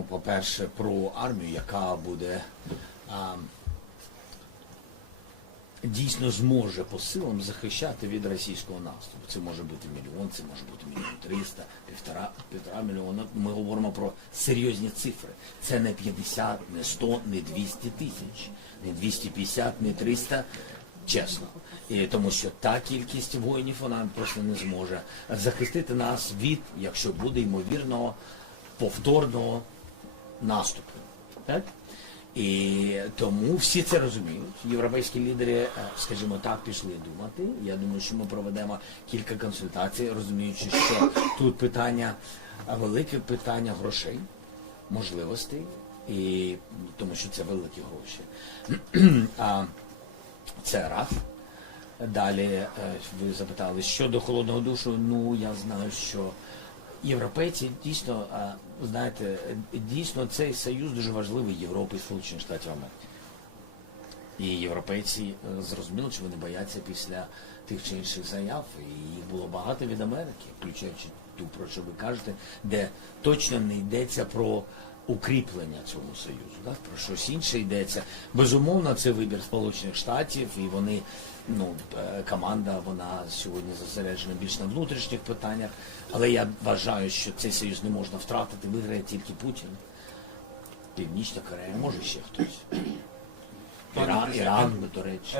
Ну, по-перше, про армію, яка буде а, дійсно зможе по силам захищати від російського наступу. Це може бути мільйон, це може бути мільйон триста, півтора, півтора мільйона. Ми говоримо про серйозні цифри. Це не 50, не 100, не 200 тисяч, не 250, не 300. Чесно. І тому що та кількість воїнів вона просто не зможе захистити нас від, якщо буде ймовірного, повторного наступу. Так? І тому всі це розуміють. Європейські лідери, е, скажімо так, пішли думати. Я думаю, що ми проведемо кілька консультацій, розуміючи, що тут питання, е, велике питання грошей, можливостей, і тому що це великі гроші. А це раз. Далі е, ви запитали щодо холодного душу. Ну я знаю, що європейці дійсно, знаєте, дійсно цей союз дуже важливий Європи і Сполучених Штатів Америки. І європейці е, зрозуміли, що вони бояться після тих чи інших заяв. І їх було багато від Америки, включаючи ту, про що ви кажете, де точно не йдеться про укріплення цього союзу. Так? Про щось інше йдеться. Безумовно, це вибір Сполучених Штатів, і вони, ну, е, команда, вона сьогодні зосереджена більш на внутрішніх питаннях. Але я вважаю, що цей союз не можна втратити, виграє тільки Путін. Північна Корея, може ще хтось. Іран, Іран, до речі.